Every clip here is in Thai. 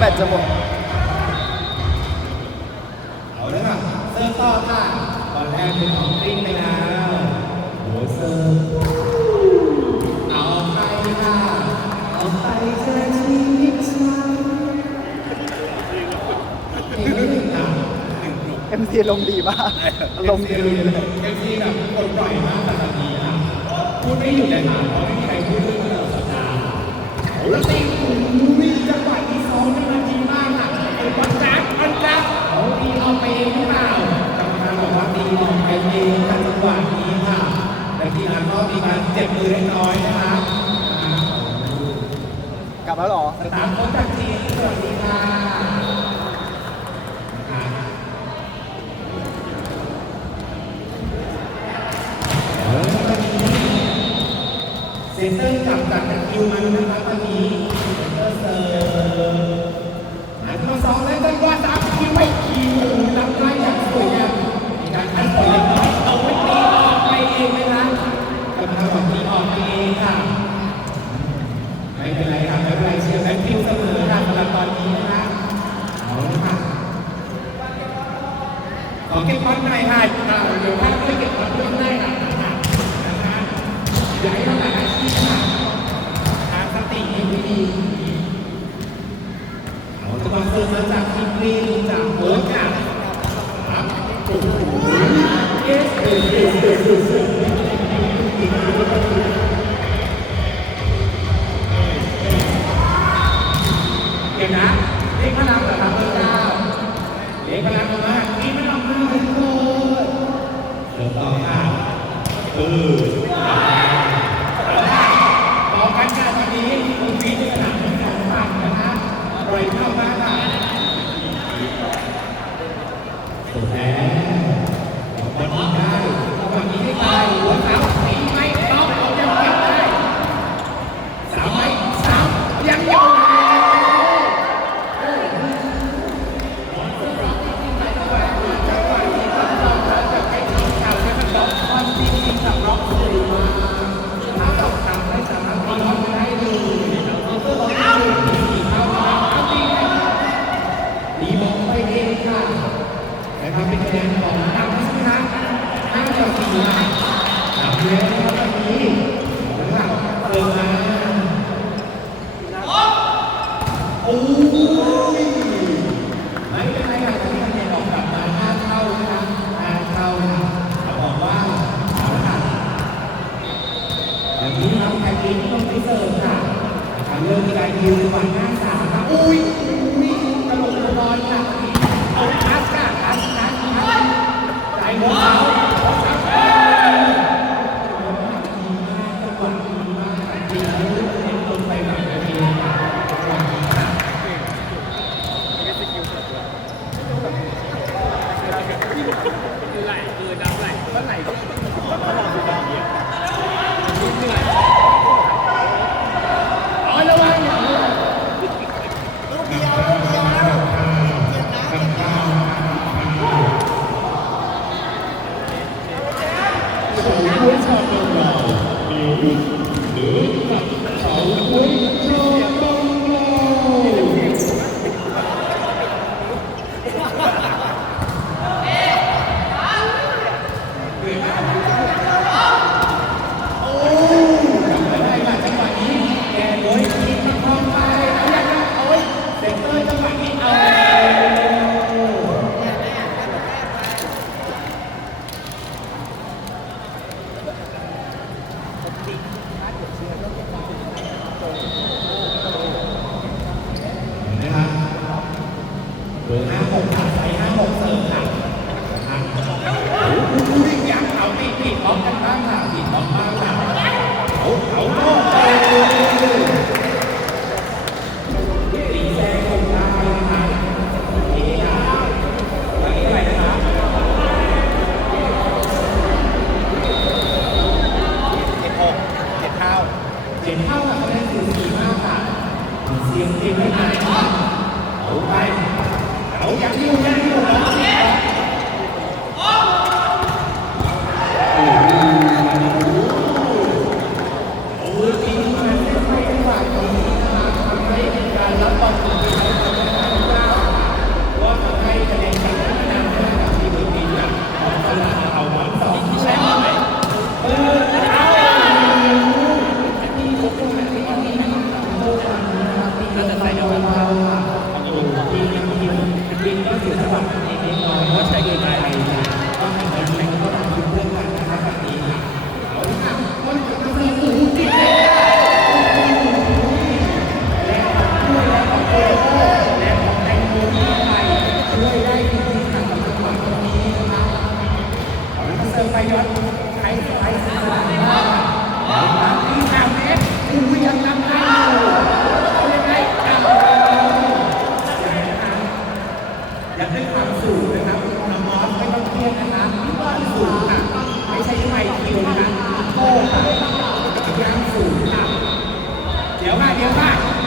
แบตจะหมดเอาเลยค่ะเซิร์ฟต่อค่ะตอนแรกเป็นของกริ้งไปแล้วโอ้เซิร์ฟเอาไปค่ะเอาไปเชิญชีวิตฉันอีกนิดหนึ่งค่ะเอ็มซีลมณ์ดีมากอารมณ์ดีเลย เอ็มซีแบบปลดปล่อยมากแต่ตอนนี้ค่ะพูดไม่หยุดเลยค่ะเพราะไม่มีใครพูดเรื่องตลอดสัปดาห์เอาละสิวิ่งจังหวะที่สองนี่มันดีมากค่ะเป็นบอลแจ็คบอลแจ็คเอาดีออกไปเองหรือเปล่ากรรมการบอกว่าดีออกไปเองค่ะจังหวะนี้ค่ะแต่ทีนั้นก็มีการเจ็บมือเล็กน้อยนะคะ กลับแล้วเหรอ สตาร์ทโค้ชจากจีนสวัสดีค่ะเซนเตอร์จับจากคิวมันนะคะตอนนี้เซนเตอร์เซิร์ฟหันมาสองแล้วจังหวะสามคิวไม่คิวรับไล่อย่างสวยงามมีการคัดปล่อยเล็กน้อยเอาไปตีออกไปเองนะคะกำลังบอกตีออกไปเองค่ะ ไม่เป็นไรครับไม่เป็นไรเชียร์แบงค์ฟิวเสมอค่ะสำหรับตอนนี้นะคะเอาละค่ะขอ เก็บบอลหน่อยค่ะอ่าเดี๋ยวถ้าไม่เก็บบอลเพื่อนได้ค่ะนะคะนะคะอย่าให้ต้องหลายอาชีพค่ะทางสติไม่ดีเอาจะมาเซิร์มาจากทีมรีจากเวิร์กค่ะครับโอ้โหเอสเอสเอสเอสเอส เออต่อกันค่ะตอนนี้คุณพีจะสนามเป็นของฝั่งนะคะปล่อยเข้ามาค่ะสุดแล้ววันนี้ได้วันนี้ให้ไปหัวเท้าตีไม่ต้องเอายังเก็บได้สามไหมสามยังอยู่ ดีมองไปเองค่ะ นะครับเป็นคะแนนของทางพิสุนัทห้าต่อสี่ค่ะนำเลยนะครับตอนนี้นะครับเติมมาโอ้ยไม่เป็นไรค่ะตอนนี้คะแนนออกกลับมาห้าเท่านะคะห้าเท่าค่ะเขาบอกว่าเอาละค่ะอย่างนี้ครับแข่งนี้ต้องไปเสิร์ฟค่ะทางเรื่องมีการยืนวันหน้าสามค่ะอุ้ย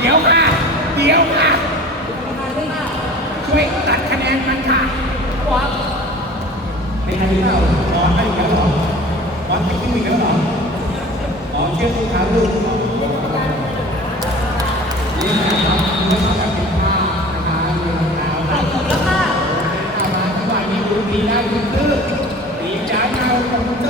เดี๋ยวค่ะ เดี๋ยวค่ะ ช่วยตัดคะแนนมันค่ะวัไม่ทันแล้วนอนไม่แล้วหรอนอนไม่ขึ้นอีกแล้วหรอหอเชื่อลูกค้าลูกนี่นะครับเรื่องการเป็นผ้านะคะเรื่องราวใส่ถุงแล้วค่ะมาที่วันนี้ดูดีได้คุณตื้อดีจ้าเราคุณตื้อ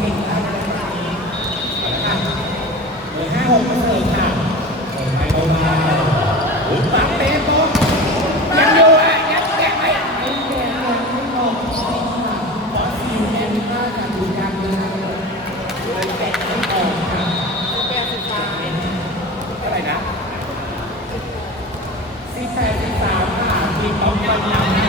ปิดท้ายในวันนี้นะคะเบอร์ห้าหกมาเสิร์ฟค่ะเปิดไปเบาๆอุ๊ยปังเตะบอลยังอยู่อะยังแกะไหมไม่แกะเลยไม่บอกสิค่ะบอสซิลแอนต้ากับดูการเดินทางเลยเลยแกะไม่ออกค่ะแกะสุดท้ายอะไรนะสิบแปดสิบสามค่ะทีมต้องกำลัง